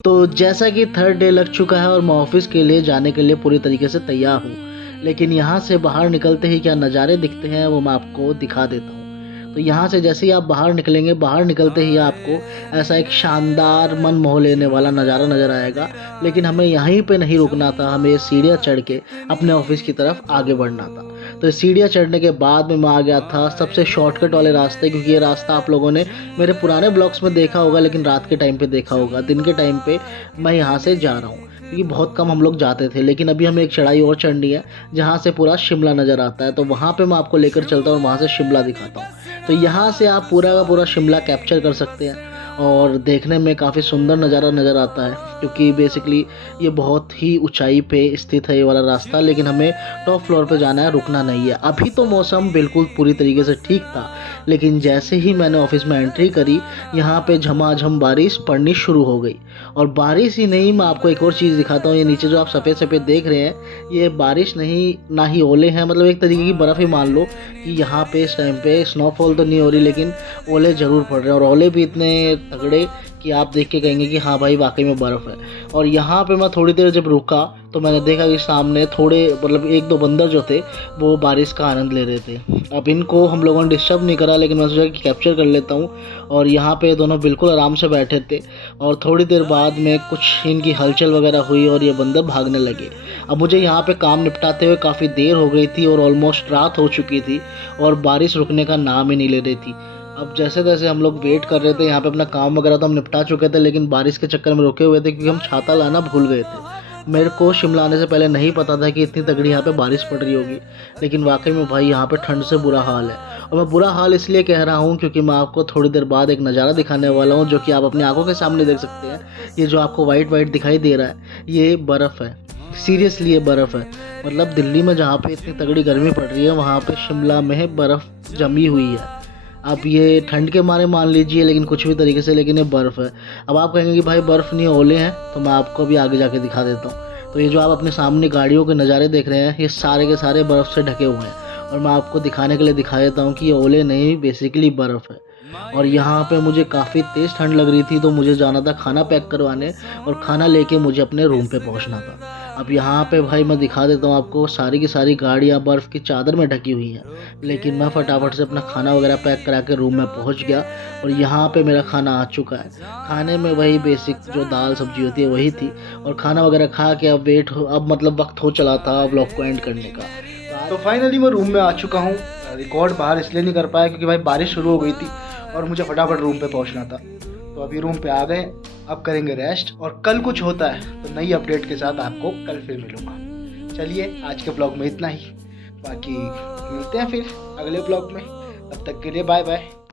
तो जैसा कि थर्ड डे लग चुका है और मैं ऑफिस के लिए जाने के लिए पूरी तरीके से तैयार हूँ। लेकिन यहाँ से बाहर निकलते ही क्या नज़ारे दिखते हैं वो मैं आपको दिखा देता हूँ। तो यहाँ से जैसे ही आप बाहर निकलेंगे, बाहर निकलते ही आपको ऐसा एक शानदार मन मोह लेने वाला नज़ारा नज़र आएगा। लेकिन हमें यहीं पे नहीं रुकना था, हमें ये सीढ़ियाँ चढ़ के अपने ऑफिस की तरफ आगे बढ़ना था। तो ये सीढ़ियाँ चढ़ने के बाद में मैं आ गया था सबसे शॉर्टकट वाले रास्ते, क्योंकि ये रास्ता आप लोगों ने मेरे पुराने ब्लॉग्स में देखा होगा, लेकिन रात के टाइम पे देखा होगा। दिन के टाइम पे मैं यहाँ से जा रहा हूँ क्योंकि बहुत कम हम लोग जाते थे। लेकिन अभी हमें एक चढ़ाई और चढ़नी है जहाँ से पूरा शिमला नज़र आता है, तो वहाँ पे मैं आपको लेकर चलता हूँ और वहाँ से शिमला दिखाता हूँ। तो यहाँ से आप पूरा का पूरा शिमला कैप्चर कर सकते हैं और देखने में काफ़ी सुंदर नज़ारा नज़र आता है, क्योंकि बेसिकली ये बहुत ही ऊंचाई पे स्थित है ये वाला रास्ता। लेकिन हमें टॉप फ्लोर पे जाना है, रुकना नहीं है। अभी तो मौसम बिल्कुल पूरी तरीके से ठीक था, लेकिन जैसे ही मैंने ऑफिस में एंट्री करी यहाँ पे झमाझम बारिश पड़नी शुरू हो गई। और बारिश ही नहीं, मैं आपको एक और चीज़ दिखाता हूँ। ये नीचे जो आप सफ़ेद सफ़ेद देख रहे हैं, ये बारिश नहीं ना ही ओले हैं, मतलब एक तरीके की बर्फ़ ही मान लो कि यहाँ पे इस टाइम पे स्नोफॉल तो नहीं हो रही, लेकिन ओले ज़रूर पड़ रहे हैं। और ओले भी इतने तगड़े कि आप देख के कहेंगे कि हाँ भाई वाकई में बर्फ़ है। और यहाँ पे मैं थोड़ी देर जब रुका तो मैंने देखा कि सामने थोड़े मतलब एक दो बंदर जो थे वो बारिश का आनंद ले रहे थे। अब इनको हम लोगों ने डिस्टर्ब नहीं करा, लेकिन मैं सोचा कि कैप्चर कर लेता हूँ। और यहाँ पे दोनों बिल्कुल आराम से बैठे थे और थोड़ी देर बाद में कुछ इनकी हलचल वगैरह हुई और ये बंदर भागने लगे। अब मुझे यहाँ पे काम निपटाते हुए काफ़ी देर हो गई थी और ऑलमोस्ट रात हो चुकी थी और बारिश रुकने का नाम ही नहीं ले रही थी। अब जैसे तैसे हम लोग वेट कर रहे थे यहाँ पे, अपना काम वगैरह तो हम निपटा चुके थे, लेकिन बारिश के चक्कर में रुके हुए थे क्योंकि हम छाता लाना भूल गए थे। मेरे को शिमला आने से पहले नहीं पता था कि इतनी तगड़ी यहाँ पे बारिश पड़ रही होगी। लेकिन वाकई में भाई यहाँ पे ठंड से बुरा हाल है। और मैं बुरा हाल इसलिए कह रहा हूँ क्योंकि मैं आपको थोड़ी देर बाद एक नज़ारा दिखाने वाला हूँ जो कि आप अपनी आंखों के सामने देख सकते हैं। ये जो आपको वाइट वाइट दिखाई दे रहा है ये बर्फ़ है। सीरियसली ये बर्फ़ है। मतलब दिल्ली में जहाँ पे इतनी तगड़ी गर्मी पड़ रही है, वहाँ पे शिमला में बर्फ़ जमी हुई है। अब ये ठंड के मारे मान लीजिए, लेकिन कुछ भी तरीके से, लेकिन ये बर्फ़ है। अब आप कहेंगे कि भाई बर्फ़ नहीं ओले हैं, तो मैं आपको अभी आगे जाके दिखा देता हूँ। तो ये जो आप अपने सामने गाड़ियों के नज़ारे देख रहे हैं, ये सारे के सारे बर्फ़ से ढके हुए हैं। और मैं आपको दिखाने के लिए दिखा देता हूँ कि ये ओले नहीं, बेसिकली बर्फ़ है। और यहाँ पे मुझे काफ़ी तेज़ ठंड लग रही थी, तो मुझे जाना था खाना पैक करवाने और खाना लेके मुझे अपने रूम पे पहुँचना था। अब यहाँ पे भाई मैं दिखा देता हूँ आपको, सारी की सारी गाड़ियाँ बर्फ़ की चादर में ढकी हुई हैं। लेकिन मैं फटाफट से अपना खाना वगैरह पैक करा के रूम में पहुँच गया और यहाँ पे मेरा खाना आ चुका है। खाने में वही बेसिक जो दाल सब्जी होती है वही थी। और खाना वगैरह खा के अब मतलब वक्त हो चला था व्लॉग को एंड करने का। तो फाइनली मैं रूम में आ चुका हूँ। रिकॉर्ड बाहर इसलिए नहीं कर पाया क्योंकि भाई बारिश शुरू हो गई थी और मुझे फटाफट रूम पे पहुँचना था। तो अभी रूम पे आ गए, अब करेंगे रेस्ट और कल कुछ होता है तो नई अपडेट के साथ आपको कल फिर मिलूँगा। चलिए आज के ब्लॉग में इतना ही, बाकी मिलते हैं फिर अगले ब्लॉग में। तब तक के लिए बाय बाय।